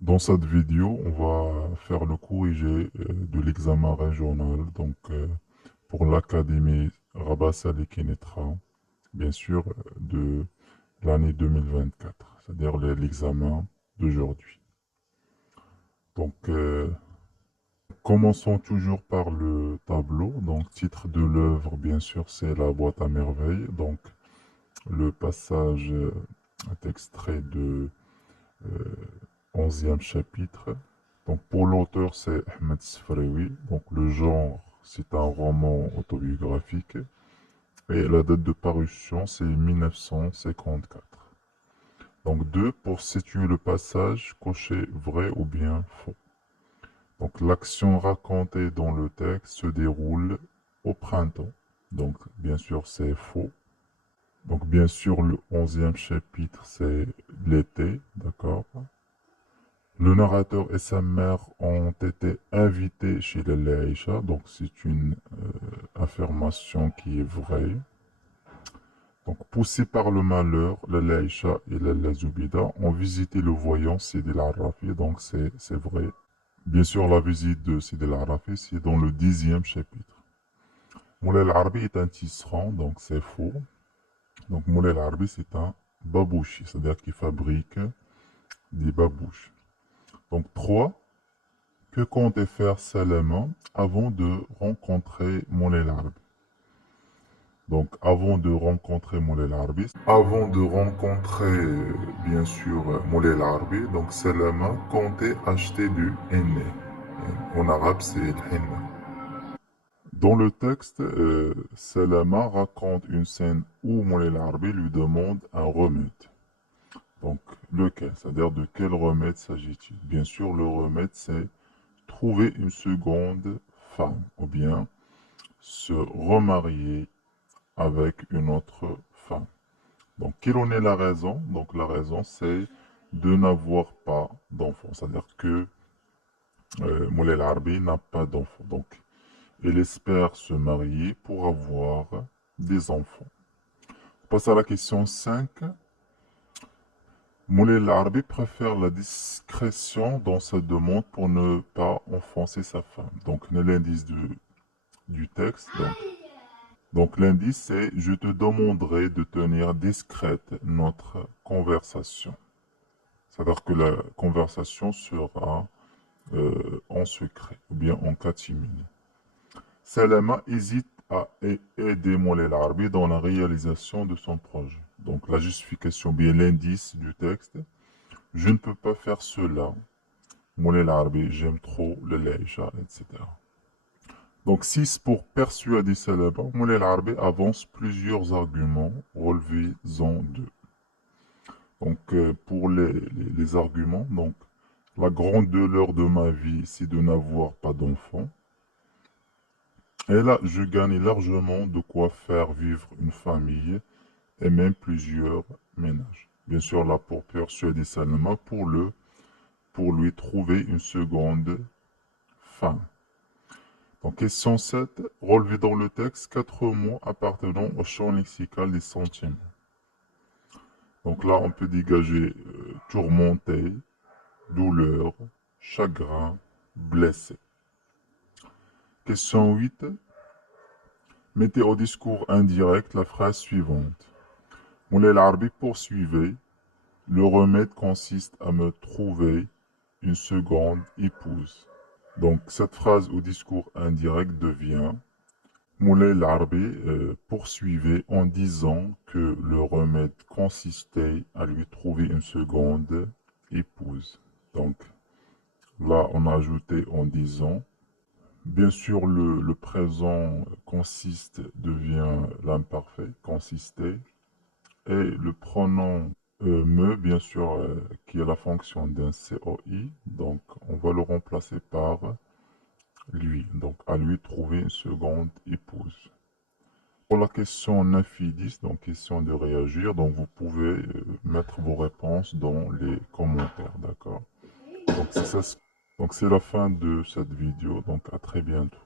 Dans cette vidéo, on va faire le corrigé de l'examen régional pour l'Académie Rabat Salé Kénétra, bien sûr, de l'année 2024, c'est-à-dire l'examen d'aujourd'hui. Donc, commençons toujours par le tableau. Donc, titre de l'œuvre, bien sûr, c'est La boîte à merveilles. Donc, le passage est extrait de euh, 11e chapitre. Donc pour l'auteur, c'est Ahmed Sfraoui. Donc le genre, c'est un roman autobiographique. Et la date de parution, c'est 1954. Donc 2, pour situer le passage, cochez vrai ou bien faux. Donc l'action racontée dans le texte se déroule au printemps. Donc bien sûr, c'est faux. Donc bien sûr, le 11e chapitre, c'est l'été, d'accord? Le narrateur et sa mère ont été invités chez Lala Aïcha, donc c'est une affirmation qui est vraie. Donc poussés par le malheur, Lala Aïcha et Lala Zoubida ont visité le voyant Sidi El-Arafi, donc c'est vrai. Bien sûr, la visite de Sidi El-Arafi, c'est dans le 10e chapitre. Moulay El-Arabi est un tisserand, donc c'est faux. Donc Moulay El-Arabi, c'est un babouchi, c'est-à-dire qu'il fabrique des babouches. Donc 3. Que comptait faire Salama avant de rencontrer Moulay Larbi? Donc, avant de rencontrer, bien sûr, Moulay Larbi, donc Salama comptait acheter du henné. En arabe, c'est le henna. Dans le texte, Salama raconte une scène où Moulay Larbi lui demande un remède. Donc, lequel? C'est-à-dire de quel remède s'agit-il? Bien sûr, le remède, c'est trouver une seconde femme ou bien se remarier avec une autre femme. Donc, quelle en est la raison? Donc, la raison, c'est de n'avoir pas d'enfant. C'est-à-dire que Moulay Larbi n'a pas d'enfant. Donc, elle espère se marier pour avoir des enfants. On passe à la question 5. Moulay Larbi préfère la discrétion dans sa demande pour ne pas offenser sa femme. Donc, l'indice du texte. Donc l'indice c'est je te demanderai de tenir discrète notre conversation. C'est-à-dire que la conversation sera en secret ou bien en catimini. Salama hésite à aider Moulay Larbi dans la réalisation de son projet. Donc la justification, bien l'indice du texte. Je ne peux pas faire cela. Moulay Larbi, j'aime trop le Laïcha, etc. Donc 6 pour persuader Salaba, Moulay Larbi avance plusieurs arguments, relevez-en deux. Donc pour les arguments, donc la grande douleur de ma vie, c'est de n'avoir pas d'enfant. Et là, je gagne largement de quoi faire vivre une famille et même plusieurs ménages. Bien sûr, là, pour persuader Salama, pour lui trouver une seconde femme. Donc, question 7. Relever dans le texte 4 mots appartenant au champ lexical des sentiments. Donc là, on peut dégager tourmenté, douleur, chagrin, blessé. Question 8. Mettez au discours indirect la phrase suivante. Moulay Larbi poursuivait. Le remède consiste à me trouver une seconde épouse. Donc cette phrase au discours indirect devient Moulay Larbi poursuivait en disant que le remède consistait à lui trouver une seconde épouse. Donc là, on a ajouté en disant. Bien sûr, le présent consiste devient l'imparfait, consistait, et le pronom me, bien sûr, qui est la fonction d'un COI, donc on va le remplacer par lui. Donc à lui trouver une seconde épouse. Pour la question 9 et 10, donc question de réagir, donc vous pouvez mettre vos réponses dans les commentaires, d'accord? Donc c'est ça, donc c'est la fin de cette vidéo, donc à très bientôt.